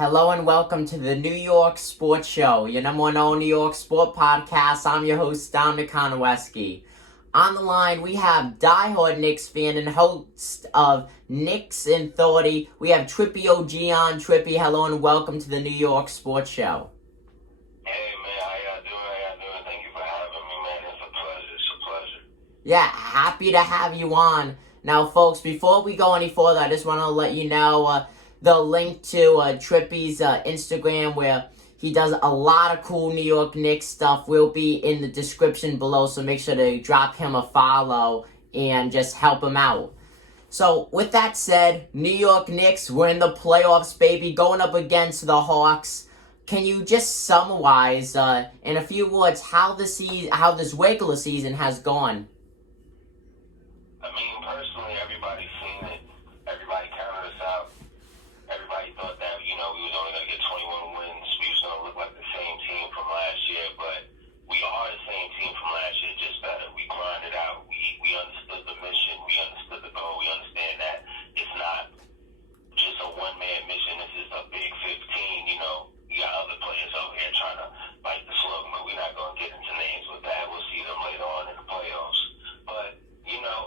Hello and welcome to the New York Sports Show, your number one New York sport podcast. I'm your host, Dominic Konowski. On the line, we have diehard Knicks fan and host of Knicks30. We have Trippy OG on. Trippy, hello and welcome to the New York Sports Show. Hey man, how y'all doing? Thank you for having me, man. It's a pleasure. Yeah, happy to have you on. Now, folks, before we go any further, I just want to let you know the link to Trippy's Instagram, where he does a lot of cool New York Knicks stuff, will be in the description below, so make sure to drop him a follow and just help him out. So, with that said, New York Knicks, we're in the playoffs, baby, going up against the Hawks. Can you just summarize, in a few words, how this regular season has gone? I mean, personally, everybody's seen it. Everybody counted us out. Everybody thought that, we was only going to get 21 wins. We was going to look like the same team from last year, but we are the same team from last year, just better. We grinded out. We understood the mission. We understood the goal. We understand that it's not just a one-man mission. This is a big 15, You got other players over here trying to bite the slogan, but we're not going to get into names with that. We'll see them later on in the playoffs. But,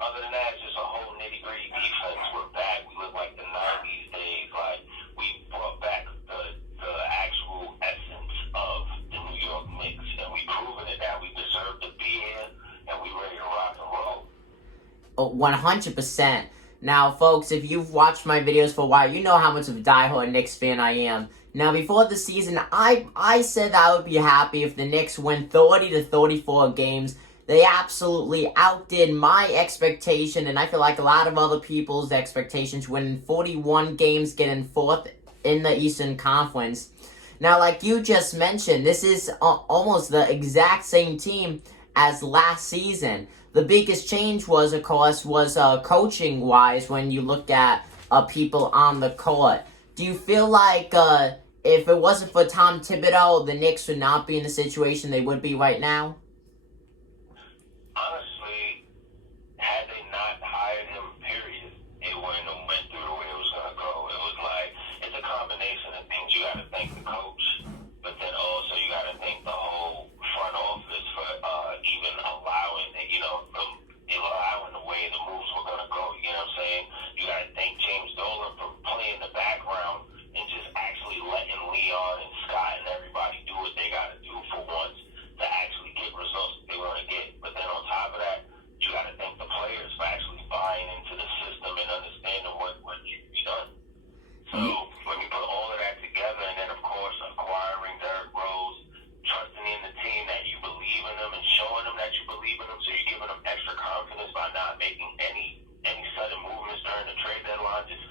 other than that, it's just a whole nitty-gritty defense. We're back. We look like the 90s days. Like, we brought back the actual essence of the New York Knicks. And we've proven it that we deserve to be here, and we're ready to rock and roll. 100%. Now, folks, if you've watched my videos for a while, you know how much of a diehard Knicks fan I am. Now, before the season, I said I would be happy if the Knicks win 30 to 34 games. They absolutely outdid my expectation, and I feel like a lot of other people's expectations, winning 41 games, getting fourth in the Eastern Conference. Now, like you just mentioned, this is almost the exact same team as last season. The biggest change was, of course, coaching-wise when you look at people on the court. Do you feel like if it wasn't for Tom Thibodeau, the Knicks would not be in the situation they would be right now? Honestly, had they not hired him, period, it wouldn't have went through the way it was going to go. It was like, it's a combination of things. You got to thank the coach, but then also you got to thank the whole front office for even allowing the way the moves were going to go. You know what I'm saying? You got to thank James Dolan for playing the background and just actually letting Leon and Scott and everybody do what they got to do for once to actually get results that they want to get. But then on top of that, you got to thank the players for actually buying into the system and understanding what needs to be done. So when you put all of that together, and then of course acquiring Derrick Rose, trusting in the team that you believe in them and showing them that you believe in them, so you're giving them extra confidence by not making any sudden movements during the trade deadline, just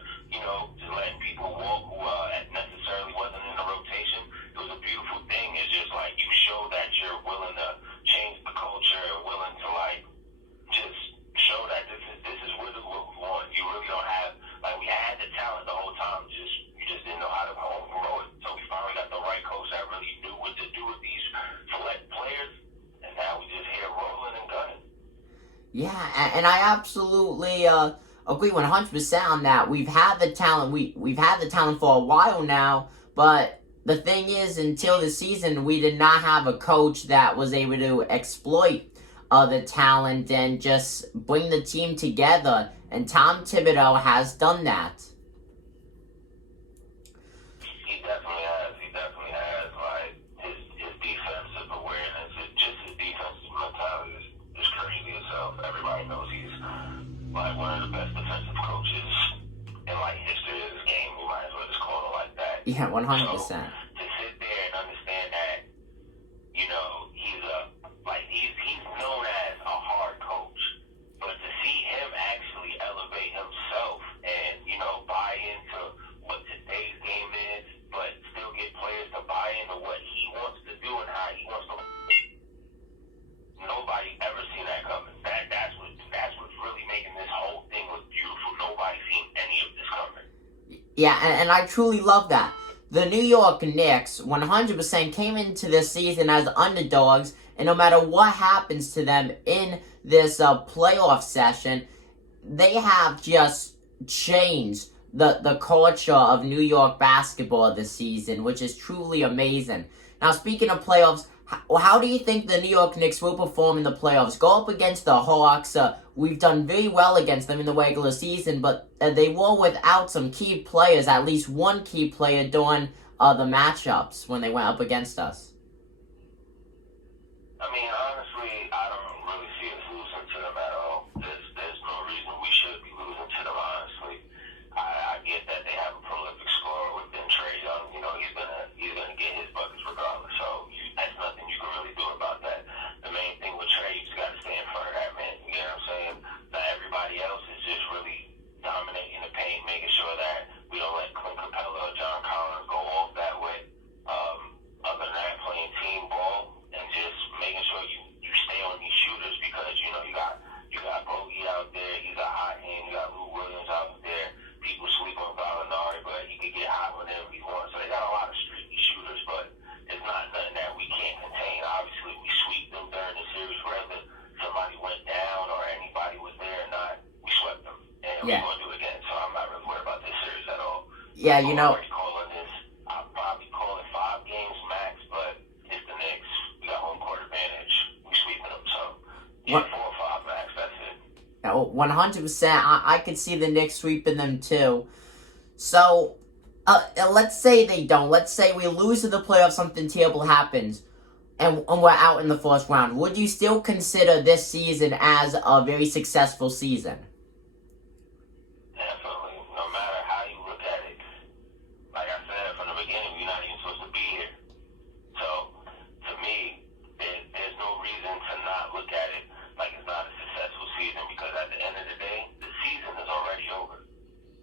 letting people walk who necessarily wasn't in the rotation. It was a beautiful thing. It's just like you show that you're willing to change the culture, willing to just show that this is really what we want. You really don't have we had the talent the whole time. You just didn't know how to grow it. So we finally got the right coach that really knew what to do with these select players, and now we just here rolling and gunning. Yeah, and I absolutely agree 100% on that. We've had the talent. We've had the talent for a while now, but the thing is, until the season, we did not have a coach that was able to exploit the talent and just bring the team together. And Tom Thibodeau has done that. He definitely has. His defensive awareness, his defensive mentality is crazy itself. Everybody knows he's one of the best defensive coaches in history of this game. We might as well just call it like that. Yeah, 100%. So, to sit there and understand that, he's known as a hard coach, but to see him actually elevate himself and buy into what today's game is, but still get players to buy into what he wants to do and how he wants to. Nobody ever seen that coming. That's what's really making this whole thing look beautiful. Nobody's seen any of this coming. Yeah, and I truly love that. The New York Knicks 100% came into this season as underdogs, and no matter what happens to them in this playoff session, they have just changed the culture of New York basketball this season, which is truly amazing. Now, speaking of playoffs, how do you think the New York Knicks will perform in the playoffs? Go up against the Hawks. We've done very well against them in the regular season, but they were without some key players, at least one key player during the matchups when they went up against us. I mean, honestly, I don't really see us losing to them at all. There's no reason we should be losing to them, honestly. I get that they have a prolific scorer within Trae Young. You know, he's gonna get his buckets regardless. So that's nothing you can really do about that. The main thing with Trae, you just gotta stay in front of that man. You know what I'm saying? Now everybody else is just really dominating the paint, making sure that we don't let Clint Capella or John Collins go off that way. Other than that, playing team ball and just making sure you stay on these shooters, because you know you got Bogey out there, he's a hot hand, you got Lou Williams out there. People sleep on Gallinari, but he could get hot whenever he wants. So they got a lot of streaky shooters, but it's not nothing that we can't contain. Obviously, we sweep them during the series, whether somebody went down or anybody was there or not. We swept them, and we're going to do it again. So I'm not really worried about this series at all. Yeah, you know. Calling this, I'll probably call it 5 games max, but it's the Knicks. We got home court advantage. We sweeping them, so yeah, 4 or 5 max. That's it. 100%. I could see the Knicks sweeping them too. So, let's say they don't. Let's say we lose to the playoffs, something terrible happens, and we're out in the first round. Would you still consider this season as a very successful season? Definitely. No matter how you look at it. Like I said from the beginning, we're not even supposed to be here. So, to me, there's no reason to not look at it like it's not a successful season, because at the end of the day, the season is already over.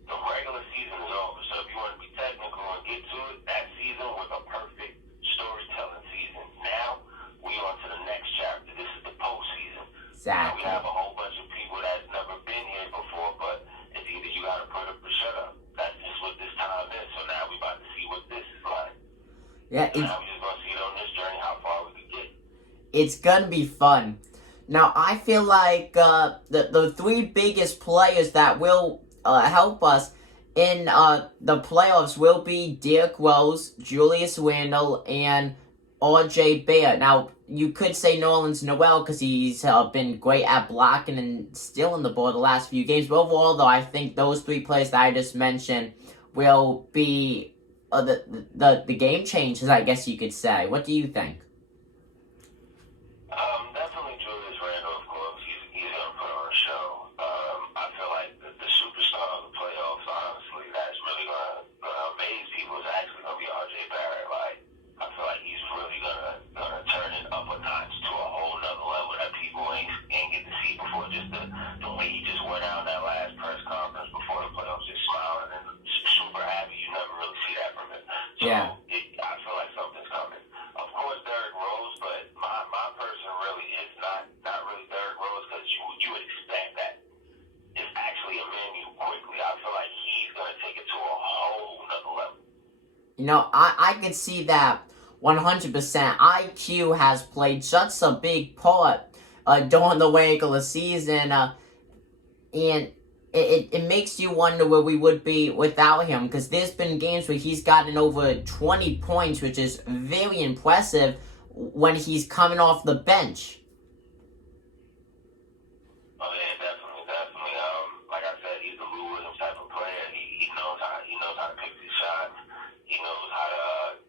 The regular season is over. So if you want to be technical and get to it, that season was a perfect storytelling season. Now, we on to the next chapter. This is the postseason. Exactly. Now, we have a whole bunch of people that's never been here before, but it's either you got to put up or shut up. That's just what this time is. So now we about to see what this is like. Yeah, now we're just going to see it on this journey, how far we can get. It's going to be fun. Now, I feel like the 3 biggest players that will help us in the playoffs will be Derrick Rose, Julius Randle, and R.J. Barrett. Now, you could say Nerlens Noel because he's been great at blocking and stealing the ball the last few games. But overall, though, I think those 3 players that I just mentioned will be the game changers, I guess you could say. What do you think? Definitely Julius Randle, of course. He's going to put on a show. I feel like the superstar of the playoffs, honestly, that's really going to amaze people is actually going to be R.J. Barrett. Like, I feel like he's really going to turn it up a notch to a whole nother level that people ain't get to see before. Just the way he just went out in that last press conference before the playoffs, just smiling and super happy. You never really see that from him. So Yeah. I feel like something's coming. Of course, Derrick Rose, but my person really is not really Derrick Rose, because you would expect that. It's actually Emmanuel quickly. I feel like he's going to take it to a whole nother level. You know, I could see that 100%. IQ has played such a big part during the regular season, and it makes you wonder where we would be without him, because there's been games where he's gotten over 20 points, which is very impressive when he's coming off the bench. Oh yeah, definitely. Like I said, he's the Lou Williams type of player. He knows how to pick his shots. He knows how to,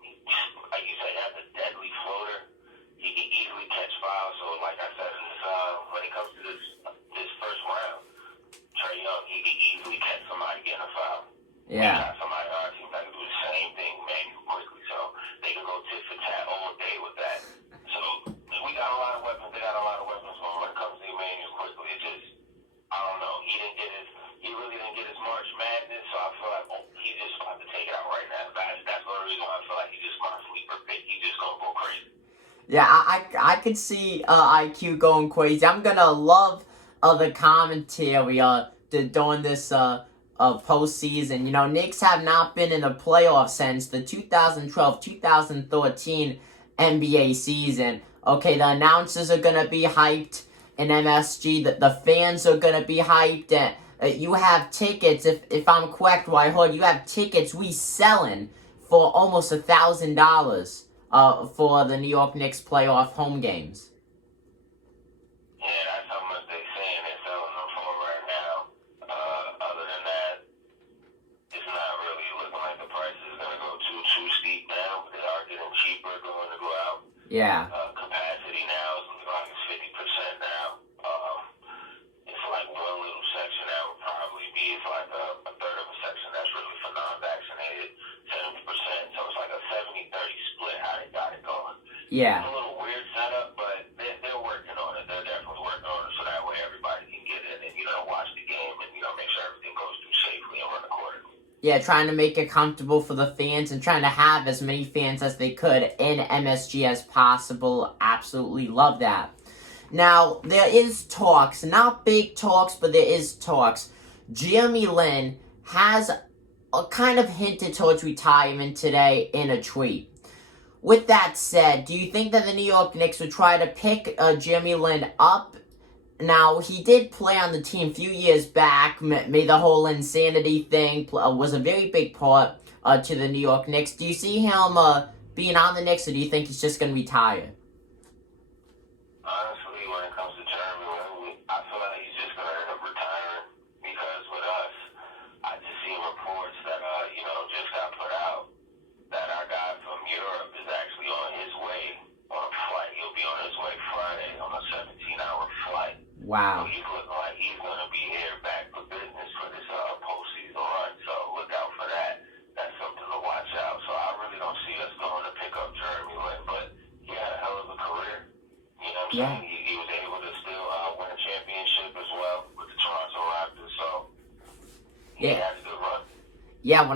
like you said, he has a deadly floater. He can easily catch fouls. So like I said, when it comes to this first round, Trae Young, he can easily catch somebody getting a foul. Yeah. We got somebody on our team that can do the same thing, Emmanuel quickly. So they can go tit for tat all day with that. So we got a lot of weapons. They got a lot of weapons when it comes to Emmanuel quickly. It just, I don't know. He really didn't get his March Madness. So I feel like he's just about to take it out right now. That's one reason why I feel like he's just my sleeper pick. He's just gonna go crazy. Yeah, I could see IQ going crazy. I'm gonna love the commentary during this postseason. You know, Knicks have not been in the playoffs since the 2012-2013 NBA season. Okay, the announcers are gonna be hyped in MSG. The fans are gonna be hyped, You have tickets, if I'm correct, what I heard, you have tickets reselling for almost $1,000 for the New York Knicks playoff home games. Yeah, that's how much they saying they're selling them for right now. Other than that, it's not really looking like the price is going to go too steep now. They are getting cheaper going to go out. Yeah. Capacity now is looking like it's 50% now. It's like one little section that would probably be, it's like a third of a section that's really for non-vaccinated, 70%. So it's like a 70-30 split how they got it going. Yeah. It's a little weird setup, but they're working on it. They're definitely working on it so that way everybody can get in and, watch the game and, make sure everything goes through safely and run accordingly. Yeah, trying to make it comfortable for the fans and trying to have as many fans as they could in MSG as possible. Absolutely love that. Now, there is talks, not big talks, but there is talks. Jeremy Lin has a kind of hinted towards retirement today in a tweet. With that said, do you think that the New York Knicks would try to pick Jeremy Lin up? Now, he did play on the team a few years back, made the whole insanity thing, was a very big part to the New York Knicks. Do you see him being on the Knicks, or do you think he's just going to retire? Honestly, when it comes to Jeremy Lin, I feel like he's just going to end up retiring because with us, I just seen reports that, just got put out that our guy from Europe is actually on his way on a flight. He'll be on his way Friday on a 17-hour flight. Wow. So he's looking like he's going to be here back for business for this postseason run. So look out for that. That's something to watch out. So I really don't see us going to pick up Jeremy Lin, but he had a hell of a career. You know what I'm saying? He was able to still win a championship as well with the Toronto Raptors. So he had a good run. Yeah, 100%.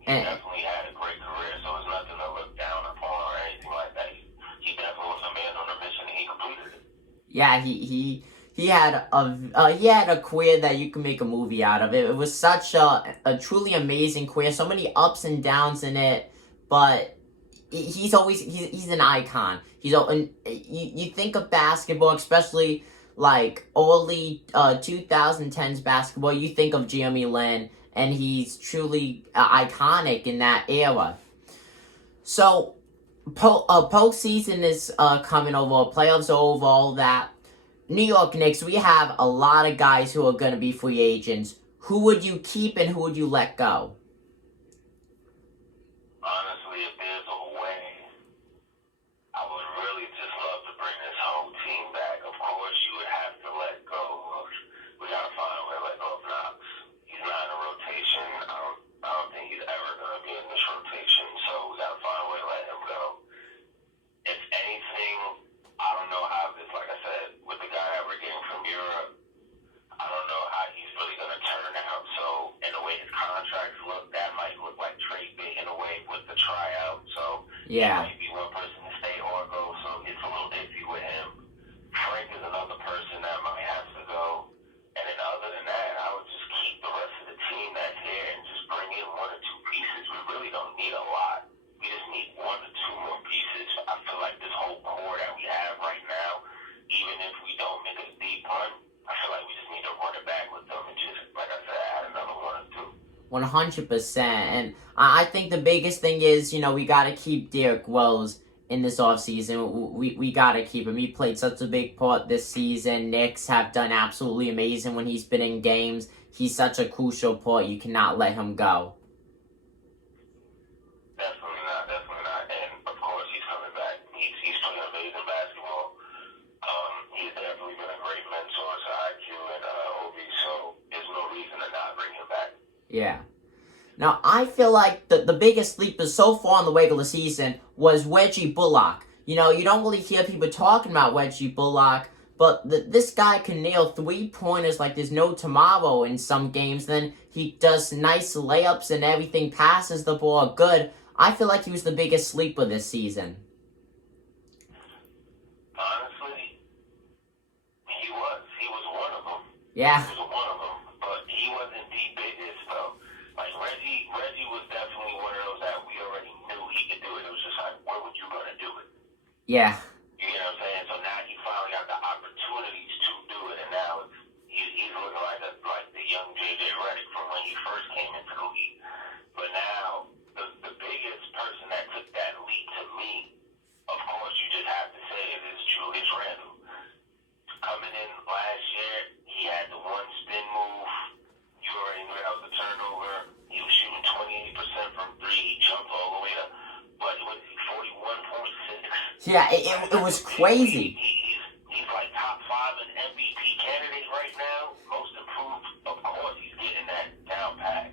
He definitely had a great career, so it's nothing to look down upon or anything like that. He definitely was a man on a mission, and he completed it. Yeah, he had a career that you can make a movie out of. It was such a truly amazing career, so many ups and downs in it, but he's an icon. You think of basketball, especially like early 2010s basketball, you think of Jeremy Lin, and he's truly iconic in that era. So, postseason is coming over, playoffs are over, all that. New York Knicks, we have a lot of guys who are going to be free agents. Who would you keep and who would you let go? Honestly, if there's a way, I would really just love to bring this whole team back. Of course, you would have to let go of, we got to find a way to let go of Knox. He's not in a rotation. I don't think he's ever going to be in this rotation, so we got to find a way to let him go. If anything, I don't know how this, like I said, with the guy that we're getting from Europe, I don't know how he's really going to turn out. So, in the way his contracts look, that might look like trade bait in a way with the tryout. So, yeah, he might be one person to stay or go. So, it's a little iffy with him. Frank is another person that might have to go. And then other than that, I would just keep the rest of the team that's here and just bring in one or two pieces. We really don't need a lot. We just need one or two more pieces. I feel like this whole core that we have right now, even if we don't make a deep run, I feel like we just need to run it back with them and just, like I said, add another one or two. 100%. And I think the biggest thing is, we got to keep Derrick Rose in this offseason. We got to keep him. He played such a big part this season. Knicks have done absolutely amazing when he's been in games. He's such a crucial part. You cannot let him go. Definitely not. And, of course, he's coming back. He's playing amazing basketball. He's definitely been a great mentor to IQ and Obi, so there's no reason to not bring him back. Yeah. Now, I feel like the biggest sleeper so far in the regular season was Reggie Bullock. You don't really hear people talking about Reggie Bullock, but this guy can nail three-pointers like there's no tomorrow in some games. Then he does nice layups and everything, passes the ball good. I feel like he was the biggest sleeper this season. Honestly, he was. He was one of them. Yeah. He was one of them, but he wasn't the biggest, though. Like, Reggie was definitely one of those that we already knew he could do it. It was just like, where would you going to do it? Yeah. You know what I'm saying? So now he finally got the opportunities to do it, and now he's looking like when you first came into the league. But now, the biggest person that took that leap to me, of course, you just have to say it, is Julius Randle. Coming in last year, he had the one spin move. You already knew that was a turnover. He was shooting 28% from three. He jumped all the way to, what was he, 41.6? Yeah, it was crazy. He's like top 5 in MVP candidate right now. Most improved, of course, he's getting that down pat.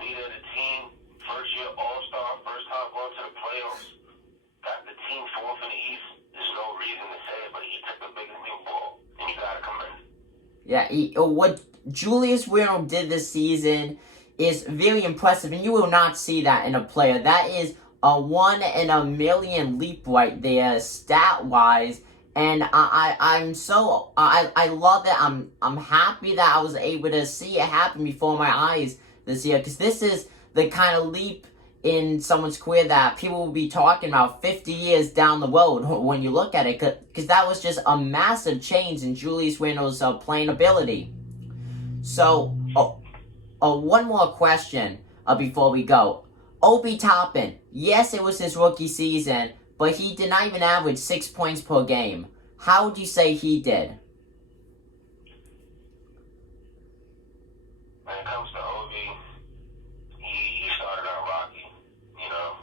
Leader of the team, first year All-Star, first time going to the playoffs. Got the team 4th in the East. There's no reason to say it, but he took the biggest new ball, and you gotta commend him. Yeah, what Julius Randle did this season is very impressive, and you will not see that in a player. That is a 1 in a million leap right there, stat-wise. And I'm so I love it. I'm happy that I was able to see it happen before my eyes this year, because this is the kind of leap in someone's career that people will be talking about 50 years down the road when you look at it, because that was just a massive change in Julius Randle's playing ability. So, one more question before we go. Obi Toppin, yes, it was his rookie season, but he did not even average 6 points per game. How would you say he did? When it comes to Obi, he started out rocky. You know,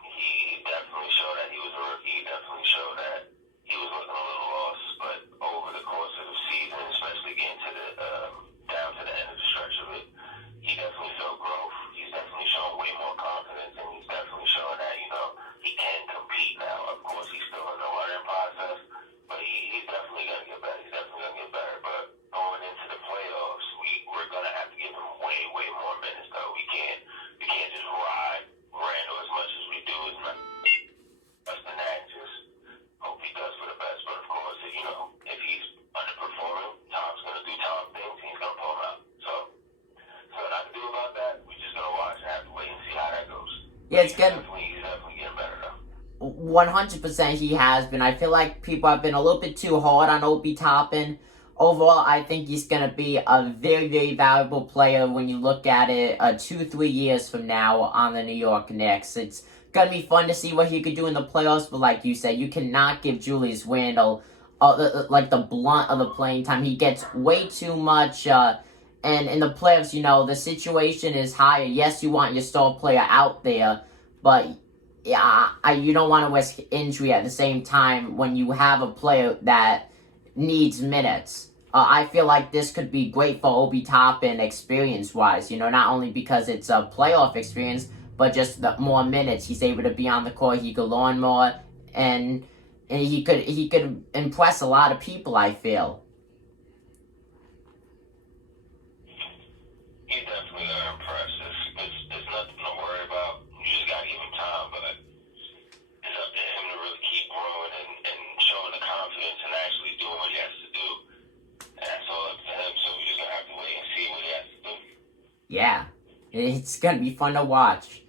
he definitely showed that he was a rookie. He definitely showed that he was looking a little lost. But over the course of the season, especially getting to the down to the end of the stretch of it, he definitely showed growth. He's definitely shown way more confidence, and he's definitely showing that, you know, he can compete now. Of course, he's still in the learning process, but he's definitely going to get better. He's definitely going to get better. But going into the playoffs, we're going to have to give him way more minutes, though. We can't just ride Randle as much as we do. It's not less than that. Just hope he does for the best. But of course, you know, if he's underperforming, Tom's going to do Tom things, and he's going to pull him out. So nothing I can do about that. We're just going to watch and have to wait and see how that goes. Yeah, it's good. He's definitely getting better, though. 100% he has been. I feel like people have been a little bit too hard on Obi Toppin. Overall, I think he's going to be a very valuable player when you look at it 2-3 years from now on the New York Knicks. It's going to be fun to see what he could do in the playoffs, but like you said, you cannot give Julius Randle like the blunt of the playing time. He gets way too much, and in the playoffs, you know, the situation is higher. Yes, you want your star player out there, but yeah, you don't want to risk injury at the same time when you have a player that needs minutes. I feel like this could be great for Obi Toppin experience-wise, you know, not only because it's a playoff experience, but just the more minutes. He's able to be on the court, he could learn more, and he could impress a lot of people, I feel. He's definitely going to impress. There's nothing to worry about. You just got to give him time, but it's up to him to really keep growing and showing the confidence and actually doing what he has to do. And that's all up to him, so we're just going to have to wait and see what he has to do. Yeah, it's going to be fun to watch.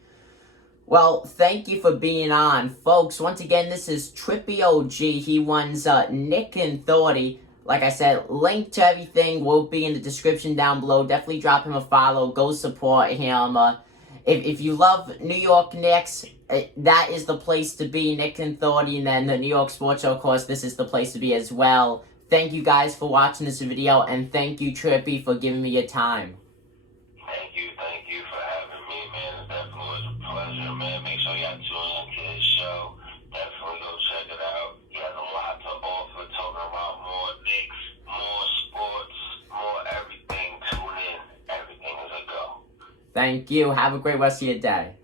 Well, thank you for being on. Folks, once again, this is Trippy OG. He runs Knickn30. Like I said, link to everything will be in the description down below. Definitely drop him a follow. Go support him. If you love New York Knicks, that is the place to be. Knickn30, and then the New York Sports Show, of course, this is the place to be as well. Thank you guys for watching this video, and thank you, Trippy, for giving me your time. Thank you for having me, man. It definitely was a pleasure, man. Make sure y'all tune into his show. Definitely go check it out. He has a lot to offer, talking about more Knicks, more sports, more everything. Tune in. Everything is a go. Thank you. Have a great rest of your day.